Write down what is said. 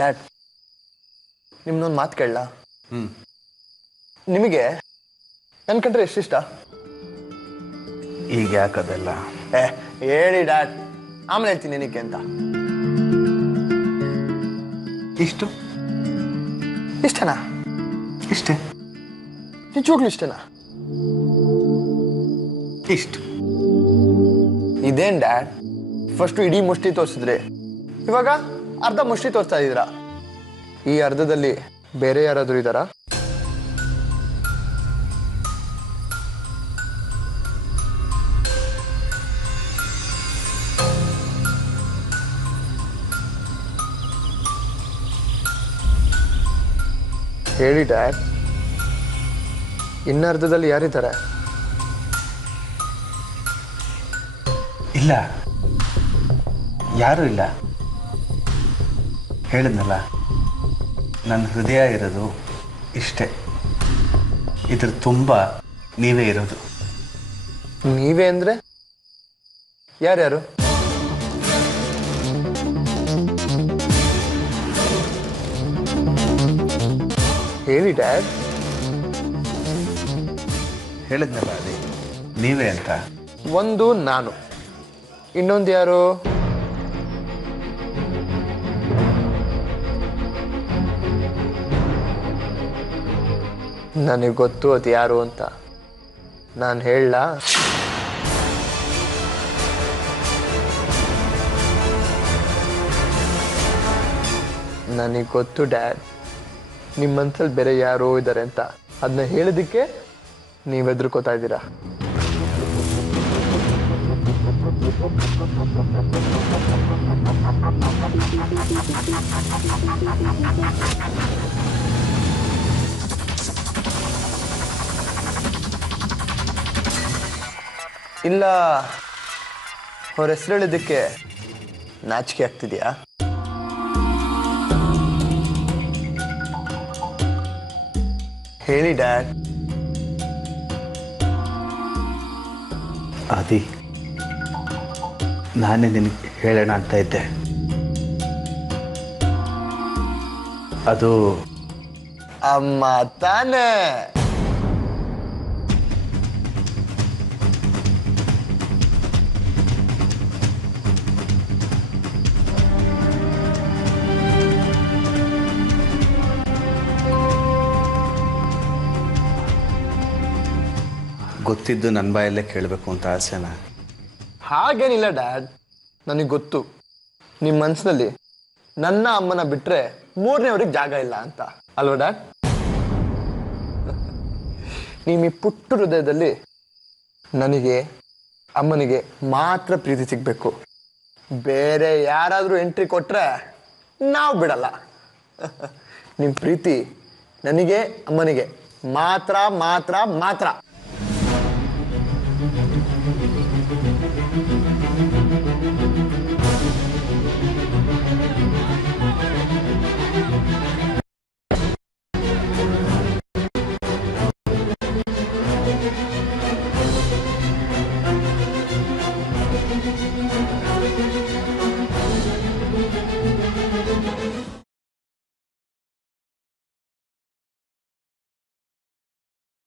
Dad, ನಿಮ್ದೊಂದು ಮಾತು ಕೇಳಲ್ಲ? ಹ್ಞೂ ನಿಮಗೆ ನನ್ನ ಕಂಡ್ರೆ ಎಷ್ಟಿಷ್ಟ? ಈಗ ಯಾಕದೆಲ್ಲ? ಹೇಳಿ ಡ್ಯಾಡ್, ಆಮೇಲೆ ಹೇಳ್ತೀನಿ ಏನಕ್ಕೆ ಅಂತ. ಇಷ್ಟು ಇಷ್ಟನಾ? ಇಷ್ಟೇ, ನಿಜವಾಗ್ಲೂ ಇಷ್ಟನಾ? ಇಷ್ಟು. ಇದೇನ್ ಡ್ಯಾಡ್, ಫಸ್ಟು ಇಡೀ ಮುಷ್ಟಿ ತೋರಿಸಿದ್ರಿ, ಇವಾಗ ಅರ್ಧ ಮುಷ್ಟಿ ತೋರಿಸ್ತಾ ಇದ್ದೀರಾ. ಈ ಅರ್ಧದಲ್ಲಿ ಬೇರೆ ಯಾರಾದರೂ ಇದ್ದಾರಾ? ಹೇಳಿ ಡ್ಯಾಡ್, ಇನ್ನರ್ಧದಲ್ಲಿ ಯಾರಿದ್ದಾರೆ? ಇಲ್ಲ, ಯಾರೂ ಇಲ್ಲ. ಹೇಳಿದ್ನಲ್ಲ, ನನ್ನ ಹೃದಯ ಇರೋದು ಇಷ್ಟೇ. ಇದ್ರ ತುಂಬ ನೀವೇ ಇರೋದು. ನೀವೇ ಅಂದರೆ ಯಾರ್ಯಾರು? ಹೇಳಿ ಡ್ಯಾಡ್. ಹೇಳಿದ್ನಲ್ಲ ಅದೇ ನೀವೇ ಅಂತ. ಒಂದು ನಾನು, ಇನ್ನೊಂದು ಯಾರು? ನನಗೆ ಗೊತ್ತು ಅದು ಯಾರು ಅಂತ. ನಾನು ಹೇಳ? ನನಗೆ ಗೊತ್ತು ಡ್ಯಾಡ್, ನಿಮ್ಮ ಮನಸ್ಸಲ್ಲಿ ಬೇರೆ ಯಾರೋ ಇದ್ದಾರೆ ಅಂತ. ಅದನ್ನ ಹೇಳೋದಕ್ಕೆ ನೀವು ಹೆದರ್ಕೋತಾ ಇದ್ದೀರಾ. ಇಲ್ಲ, ಅವ್ರ ಹೆಸರು ಹೇಳಿದ್ದಕ್ಕೆ ನಾಚಿಕೆ ಆಗ್ತಿದ್ಯಾ? ಹೇಳಿ ಡ್ಯಾಡ್. ಆದಿ, ನಾನೇ ನಿನಗೆ ಹೇಳೋಣ ಅಂತ ಇದ್ದೆ. ಅದು ಅಮ್ಮ ತಾನೇ. ಗೊತ್ತಿದ್ದು ನನ್ನ ಬಾಯಲ್ಲೇ ಕೇಳಬೇಕು ಅಂತ ಆಸೆನಾ? ಹಾಗೇನಿಲ್ಲ ಡ್ಯಾಡ್, ನನಗೆ ಗೊತ್ತು ನಿಮ್ಮ ಮನಸ್ಸಿನಲ್ಲಿ ನನ್ನ ಅಮ್ಮನ ಬಿಟ್ರೆ ಮೂರನೇವ್ರಿಗೆ ಜಾಗ ಇಲ್ಲ ಅಂತ, ಅಲ್ವಾ ಡ್ಯಾಡ್? ನಿಮ್ಮ ಈ ಪುಟ್ಟ ಹೃದಯದಲ್ಲಿ ನನಗೆ ಅಮ್ಮನಿಗೆ ಮಾತ್ರ ಪ್ರೀತಿ ಸಿಗಬೇಕು. ಬೇರೆ ಯಾರಾದರೂ ಎಂಟ್ರಿ ಕೊಟ್ರೆ ನಾವು ಬಿಡಲ್ಲ. ನಿಮ್ಮ ಪ್ರೀತಿ ನನಗೆ ಅಮ್ಮನಿಗೆ ಮಾತ್ರ ಮಾತ್ರ ಮಾತ್ರ.